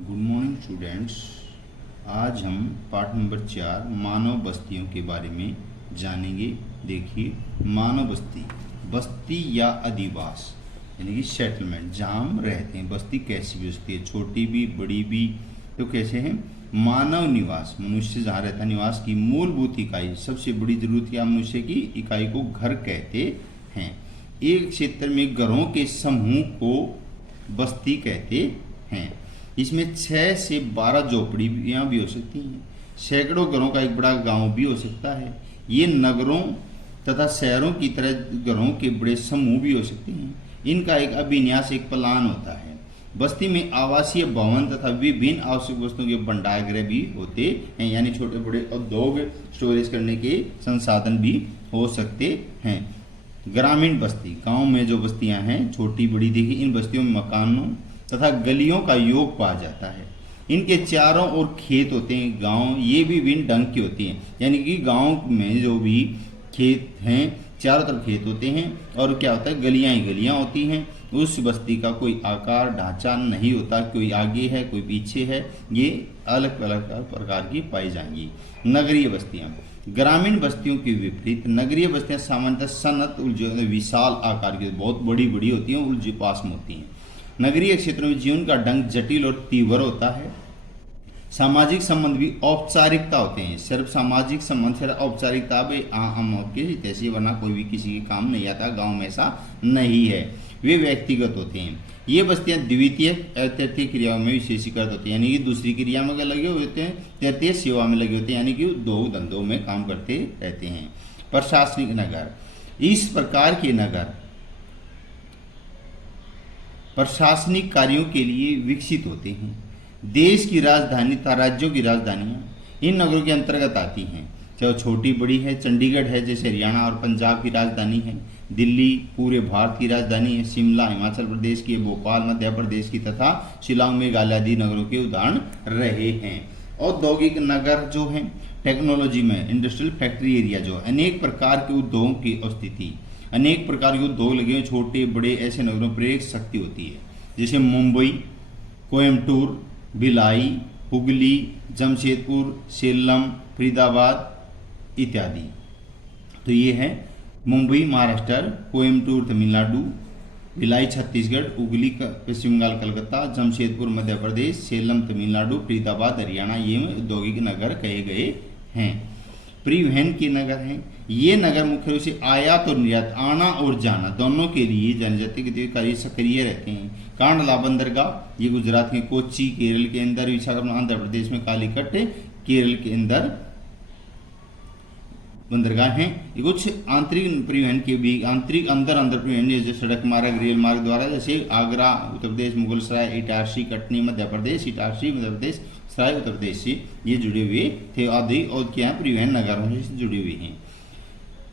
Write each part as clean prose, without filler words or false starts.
Good morning students. आज हम पाठ नंबर 4 मानव बस्तियों के बारे में जानेंगे। देखिए, मानव बस्ती, बस्ती या अधिवास यानी कि सेटलमेंट, जहाँ हम रहते हैं। बस्ती कैसी भी हो सकती है, छोटी भी बड़ी भी। तो कैसे हैं? मानव निवास, मनुष्य जहाँ रहता है, निवास की मूलभूत इकाई, सबसे बड़ी जरूरत या मनुष्य की इकाई को घर कहते हैं। एक क्षेत्र में घरों के समूह को बस्ती कहते हैं। इसमें 6 से 12 झोपड़ियाँ भी हो सकती हैं। सैकड़ों घरों का एक बड़ा गांव भी हो सकता है। ये नगरों तथा शहरों की तरह घरों के बड़े समूह भी हो सकते हैं। इनका एक अभिन्यास, एक प्लान होता है। बस्ती में आवासीय भवन तथा विभिन्न आवश्यक वस्तुओं के भंडार गृह भी होते हैं, यानी छोटे बड़े उद्योग स्टोरेज करने के संसाधन भी हो सकते हैं। ग्रामीण बस्ती, गांव में जो बस्तियां हैं छोटी बड़ी, देखिए इन बस्तियों में मकानों तथा गलियों का योग पाया जाता है। इनके चारों ओर खेत होते हैं। गांव ये भी विभिन्न ढंग की होती हैं, यानी कि गांव में जो भी खेत हैं चारों तरफ खेत होते हैं, और क्या होता है, गलियां ही गलियां होती हैं। उस बस्ती का कोई आकार ढांचा नहीं होता, कोई आगे है कोई पीछे है, ये अलग अलग प्रकार की पाई जाएंगी। नगरीय बस्तियां, ग्रामीण बस्तियों के विपरीत नगरीय बस्तियां सामान्यतः सनत विशाल आकार की, बहुत बड़ी बड़ी होती हैं, उलझी पास में होती हैं। नगरीय क्षेत्रों में जीवन का ढंग जटिल और तीव्र होता है। सामाजिक संबंध भी औपचारिकता होते हैं। सिर्फ सामाजिक संबंध, सिर्फ औपचारिकता भी हम जैसे, वरना कोई भी किसी के काम नहीं आता। गांव में ऐसा नहीं है, वे व्यक्तिगत होते हैं। ये बस्तियां द्वितीय तृतीय क्रियाओं में विशेषीकृत होती हैं, यानी कि दूसरी क्रिया में लगे हुए होते हैं, तृतीय सेवा में लगे होते हैं, यानी कि उद्योग धंधों में काम करते रहते हैं। प्रशासनिक नगर, इस प्रकार के नगर प्रशासनिक कार्यों के लिए विकसित होते हैं। देश की राजधानी तथा राज्यों की राजधानियां इन नगरों के अंतर्गत आती हैं, चाहे छोटी बड़ी है। चंडीगढ़ है जैसे हरियाणा और पंजाब की राजधानी है। दिल्ली पूरे भारत की राजधानी है। शिमला हिमाचल प्रदेश की, भोपाल मध्य प्रदेश की तथा शिलांग मेघालय आदि नगरों के उदाहरण रहे हैं। औद्योगिक नगर जो है, टेक्नोलॉजी में इंडस्ट्रियल फैक्ट्री एरिया, जो अनेक प्रकार के उद्योगों की स्थिति, अनेक प्रकार के उद्योग लगे हुए छोटे बड़े, ऐसे नगरों पर एक शक्ति होती है, जैसे मुंबई, कोयम्बटूर, भिलाई, हुगली, जमशेदपुर, सेलम, फरीदाबाद इत्यादि। तो ये है मुंबई महाराष्ट्र, कोयम्बटूर तमिलनाडु, भिलाई छत्तीसगढ़, हुगली पश्चिम बंगाल कलकत्ता, जमशेदपुर मध्य प्रदेश, सेलम तमिलनाडु, फरीदाबाद हरियाणा, ये औद्योगिक नगर कहे गए हैं। परिवहन के नगर हैं। ये नगर मुख्य रूप से आयात और निर्यात, आना और जाना दोनों के लिए जनजातीय कार्य सक्रिय रहते हैं। कांडला बंदरगाह, ये गुजरात के कोच्चि केरल के अंदर, विशाखापट्टनम आंध्र प्रदेश में, कालीकट केरल के अंदर बंदरगाह हैं। ये कुछ आंतरिक परिवहन के भी, आंतरिक अंदर परिवहन, जैसे सड़क मार्ग, रेल मार्ग द्वारा, जैसे आगरा उत्तर प्रदेश, मुगलसराय, इटारसी कटनी मध्य प्रदेश, इटारसी मध्य प्रदेश, सराय उत्तर प्रदेश से ये जुड़े हुए थे। आदि और क्या परिवहन नगरों से जुड़े हुए हैं।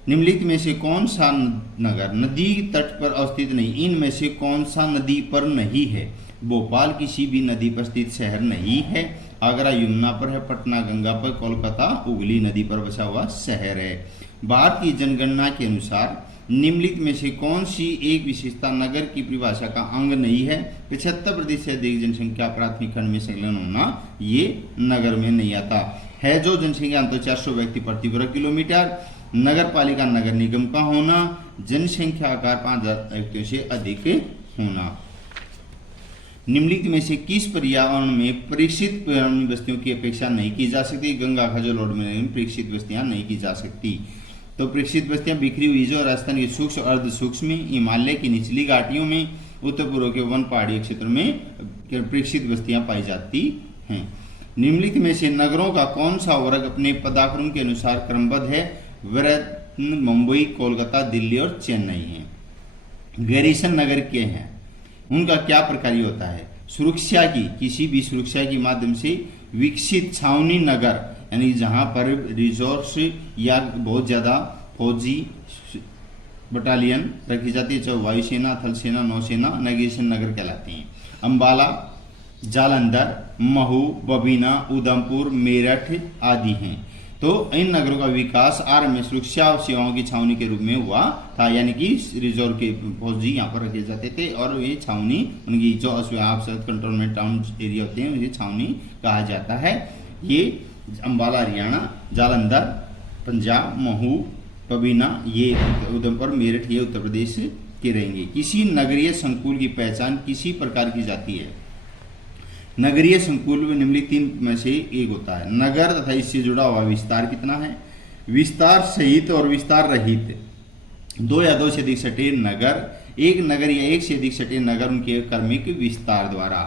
निम्नलिखित में से कौन सा नगर नदी तट पर अवस्थित नहीं? इनमें से कौन सा नदी पर नहीं है? भोपाल किसी भी नदी पर स्थित शहर नहीं है। आगरा यमुना पर है। पटना गंगा पर। कोलकाता हुगली नदी पर बसा हुआ शहर है। भारत की जनगणना के अनुसार निम्नलिखित में से कौन सी एक विशेषता नगर की परिभाषा का अंग नहीं है? 75% से अधिक जनसंख्या प्राथमिक खंड में संलग्न होना ये नगर में नहीं आता है। जो जनसंख्या अंतर 400 व्यक्ति प्रति वर्ग किलोमीटर। नगर पालिका नगर निगम का होना। जनसंख्या आकार 5000 व्यक्तियों से अधिक होना। निम्नलिखित में से किस पर्यावरण में परीक्षित ग्रामीण बस्तियों की अपेक्षा नहीं की जा सकती? गंगा खजोल में परीक्षित बस्तियां नहीं की जा सकती। तो परीक्षित बस्तियां बिखरी हुई जो राजस्थान की सूक्ष्म अर्ध सूक्ष्म, हिमालय की निचली घाटियों में, उत्तर पूर्व के वन पहाड़ी क्षेत्र में परीक्षित बस्तियां पाई जाती हैं। निम्नलिखित में से नगरों का कौन सा वर्ग अपने पदाक्रम के अनुसार क्रमबद्ध है? वृहद मुंबई, कोलकाता, दिल्ली और चेन्नई है। गैरीसन नगर के हैं, उनका क्या प्रकार होता है? सुरक्षा की, किसी भी सुरक्षा के माध्यम से विकसित छावनी नगर, यानी जहां पर रिजॉर्ट्स या बहुत ज्यादा फौजी बटालियन रखी जाती है, चाहे वायुसेना, थल सेना, नौसेना, नगरीय नगर कहलाते हैं। अंबाला, जालंधर, महू, बबीना, उधमपुर, मेरठ आदि हैं। तो इन नगरों का विकास आरंभ में सुरक्षा और सेवाओं की छावनी के रूप में हुआ था, यानी कि रिजर्व के फौजी यहाँ पर रखे जाते थे और ये छावनी उनकी जो कंट्रोलमेंट टाउन एरिया होते हैं उन्हें छावनी कहा जाता है। ये अम्बाला हरियाणा, जालंधर पंजाब, महू, पबीना ये उधमपुर, मेरठ ये उत्तर प्रदेश के रहेंगे। किसी नगरीय संकुल की पहचान किसी प्रकार की जाती है। नगरीय संकुल में निम्नलिखित तीन में से एक होता है। नगर तथा इससे जुड़ा हुआ विस्तार कितना है। विस्तार सहित और विस्तार रहित, दो या दो से अधिक सटे नगर, एक नगर या एक से अधिक सटे नगर उनके क्रमिक विस्तार द्वारा।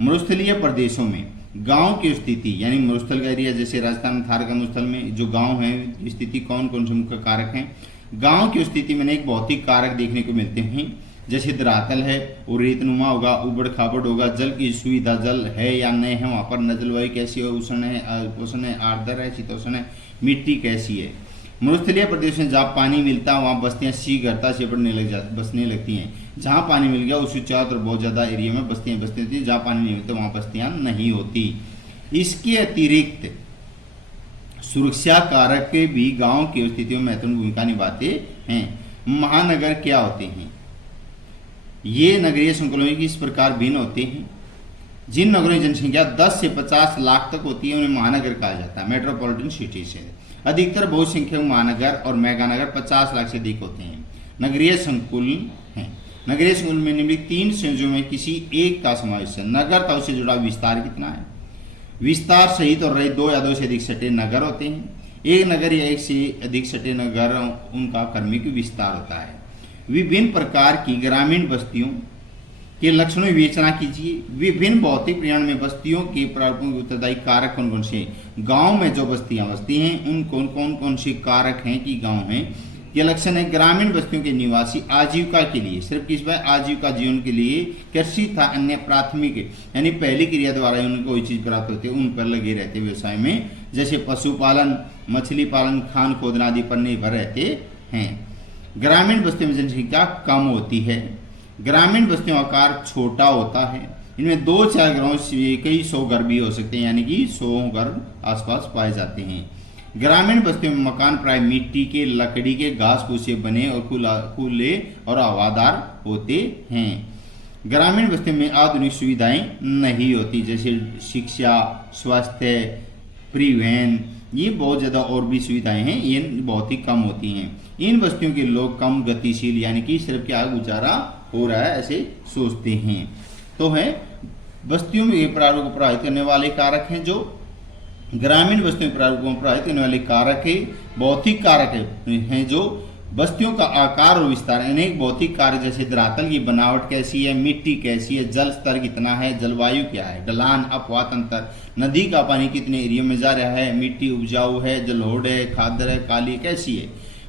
मरुस्थलीय प्रदेशों में गांव की स्थिति, यानी मरुस्थल का एरिया जैसे राजस्थान थार का मरुस्थल में जो गांव है स्थिति कौन कौन से मुख्य कारक हैं। गांव की स्थिति में एक भौतिक कारक देखने को मिलते हैं, जैसे धरातल है और रेतनुमा होगा, उबड़ खाबड़ होगा, जल की सुविधा, जल है या नहीं है वहाँ पर, जलवायु कैसी है, उष्ण है, आर्द्र है, शीतोष्ण है, मिट्टी कैसी है। मरुस्थलीय प्रदेश में जहाँ पानी मिलता है वहाँ बस्तियाँ शीघ्रता से बसने लगती हैं। जहाँ पानी मिल गया उसके चारों तरफ बहुत ज़्यादा एरिया में बस्तियाँ बसती होती हैं, जहाँ पानी नहीं मिलता वहाँ बस्तियाँ नहीं होती। इसके अतिरिक्त सुरक्षा कारक के भी गांव की स्थिति में महत्वपूर्ण भूमिका निभाते हैं। महानगर क्या होते हैं। ये नगरीय संकुलों की इस प्रकार भिन्न होते हैं। जिन नगरों की जनसंख्या 10 से 50 लाख तक होती है उन्हें महानगर कहा जाता है, मेट्रोपॉलिटन सिटीज है। अधिकतर बहुसंख्यक महानगर और मेगानगर 50 लाख से अधिक होते हैं। नगरीय संकुल हैं। नगरीय संकुल में निम्नलिखित तीन संयोजनों में किसी एक का समावेश है। नगर था उससे जुड़ा विस्तार कितना है। विस्तार सहित और रहित, दो या दो से अधिक सटे नगर होते हैं। एक नगर या एक से अधिक सटे नगर उनका क्रमिक विस्तार होता है। विभिन्न प्रकार की ग्रामीण बस्तियों के लक्षणों की विवेचना कीजिए। विभिन्न भौतिक प्रयाण में बस्तियों के प्रारूपों के उत्तरदायी कारक कौन कौन से। गांव में जो बस्तियां बसती हैं उन कौन से कारक हैं कि गांव हैं। ये लक्षण है। ग्रामीण बस्तियों के निवासी आजीविका के लिए, सिर्फ किस बात, आजीविका जीवन के लिए कृषि था अन्य प्राथमिक यानी पहली क्रिया द्वारा उनको कोई चीज प्राप्त होती है उन पर लगे रहते व्यवसाय में, जैसे पशुपालन, मछली पालन, खान खोदना आदि पर निर्भर रहते हैं। ग्रामीण बस्तियों में जनसंख्या कम होती है। ग्रामीण बस्तियों का आकार छोटा होता है। इनमें 2-4 घरों से कई 100 घर भी हो सकते हैं, यानी कि 100 घर आसपास पाए जाते हैं। ग्रामीण बस्तियों में मकान प्राय मिट्टी के, लकड़ी के, घास फूस से बने और खुले और हवादार होते हैं। ग्रामीण बस्तियों में आधुनिक सुविधाएं नहीं होती, जैसे शिक्षा, स्वास्थ्य, परिवहन, ये बहुत ज़्यादा और भी सुविधाएं हैं, ये बहुत ही कम होती हैं। इन बस्तियों के लोग कम गतिशील, यानी कि सिर्फ क्या गुजारा हो रहा है ऐसे सोचते हैं। तो है बस्तियों में प्रारूप को प्रभावित करने वाले कारक हैं जो ग्रामीण बस्तियों प्रारूप को प्रभावित करने वाले कारक है। भौतिक कारक हैं जो बस्तियों का आकार और विस्तार, अनेक भौतिक कारक जैसे धरातल की बनावट कैसी है, मिट्टी कैसी है, जल स्तर कितना है, जलवायु क्या है, ढलान, अपवाह तंत्र, नदी का पानी कितने एरिया में जा रहा है, मिट्टी उपजाऊ है, जलोढ़ है, खादर है, काली कैसी है।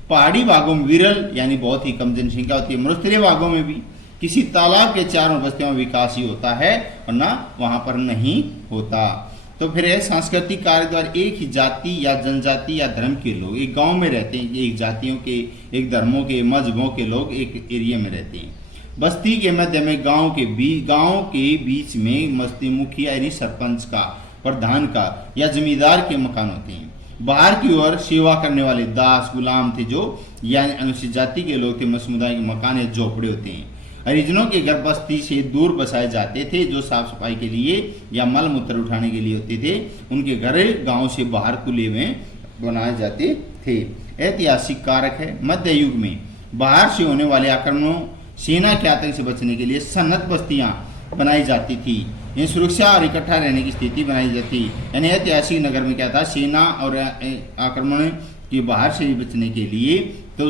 पहाड़ी भागों में विरल यानी बहुत ही कम जनसंख्या होती है। मरुस्थलीय भागों में भी किसी तालाब के चारों बस्तियों में विकास ही होता है वरना वहां पर नहीं होता। तो फिर है सांस्कृतिक कार्य द्वारा एक ही जाति या जनजाति या धर्म के लोग एक गांव में रहते हैं, एक जातियों के, एक धर्मों के, मजहबों के लोग एक एरिया में रहते हैं। बस्ती के मध्य में गांव के बीच में बस्ती मुखिया यानी सरपंच का, प्रधान का या जमींदार के मकान होते हैं। बाहर की ओर सेवा करने वाले दास गुलाम थे जो यानी अनुसूचित जाति के लोग थे। समुदाय के मकान या झोपड़े होते हैं। हरिजनों के घर बस्ती से दूर बसाए जाते थे जो साफ सफाई के लिए या मल मूत्र उठाने के लिए होते थे। उनके घर गांव से बाहर खुले में बनाए जाते थे। ऐतिहासिक कारक है। मध्य युग में बाहर से होने वाले आक्रमणों, सेना के आतंक से बचने के लिए सन्नत बस्तियां बनाई जाती थी। इन सुरक्षा और इकट्ठा रहने की स्थिति बनाई जाती। यानी ऐतिहासिक नगर में क्या था, सेना और आक्रमण के बाहर से बचने के लिए तो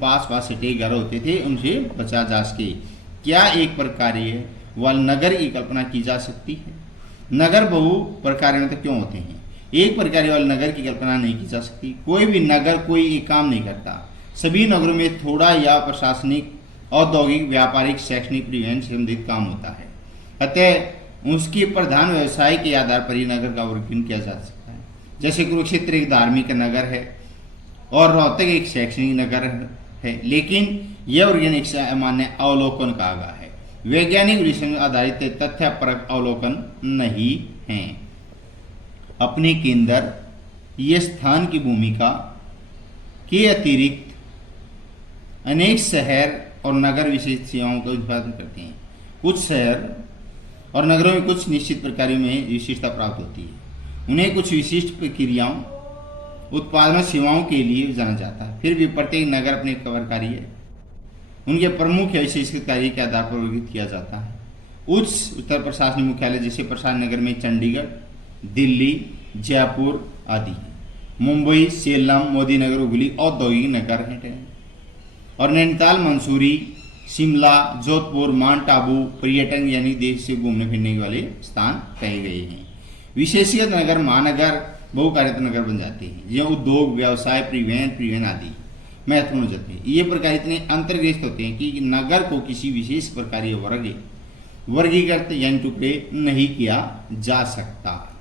पास सटे घर होते थे, उनसे बचा जा सके। क्या एक प्रकारीय व नगर की कल्पना की जा सकती है। नगर बहु प्रकार में तो क्यों होते हैं। एक प्रकार वाले नगर की कल्पना नहीं की जा सकती। कोई भी नगर कोई एक काम नहीं करता। सभी नगरों में थोड़ा या प्रशासनिक, औद्योगिक, व्यापारिक, शैक्षणिक, परिवहन से संबंधित काम होता है। अतः उसके प्रधान व्यवसाय के आधार पर ही नगर का वर्गीकरण किया जा सकता है। जैसे कुरुक्षेत्र एक धार्मिक नगर है और रोहतक एक शैक्षणिक नगर है, लेकिन यह वर्गीकरण एक सामान्य अवलोकन कहा गया है। वैज्ञानिक विश्लेषण आधारित तथ्यपरक अवलोकन नहीं है। अपने केंद्र ये स्थान की भूमिका के अतिरिक्त अनेक शहर और नगर विशेष सेवाओं का उत्पादन करते हैं। कुछ शहर और नगरों में कुछ निश्चित प्रकारों में विशिष्टता प्राप्त होती है। उन्हें कुछ विशिष्ट प्रक्रियाओं उत्पादन सेवाओं के लिए जाना जाता है। फिर भी प्रत्येक नगर अपने कवर कार्य उनके प्रमुख या विशेषकृत कार्य के आधार पर वर्गीकृत किया जाता है। उच्च उत्तर प्रशासनिक मुख्यालय जैसे प्रशासन नगर में चंडीगढ़, दिल्ली, जयपुर आदि हैं। मुंबई, सेलम, मोदी नगर, हुगली औद्योगिक नगर हैं और नैनीताल, मंसूरी, शिमला, जोधपुर, माउंट आबू पर्यटन यानी देश से घूमने फिरने वाले स्थान कहे गए हैं। विशेषगत नगर महानगर बहुकार्यत नगर बन जाते हैं। यह उद्योग, व्यवसाय, परिवहन आदि महत्वपूर्ण हो जाते हैं। ये प्रकार इतने अंतर्ग्रस्त होते हैं कि नगर को किसी विशेष प्रकार वर्गीकृत यानी टुकड़े नहीं किया जा सकता।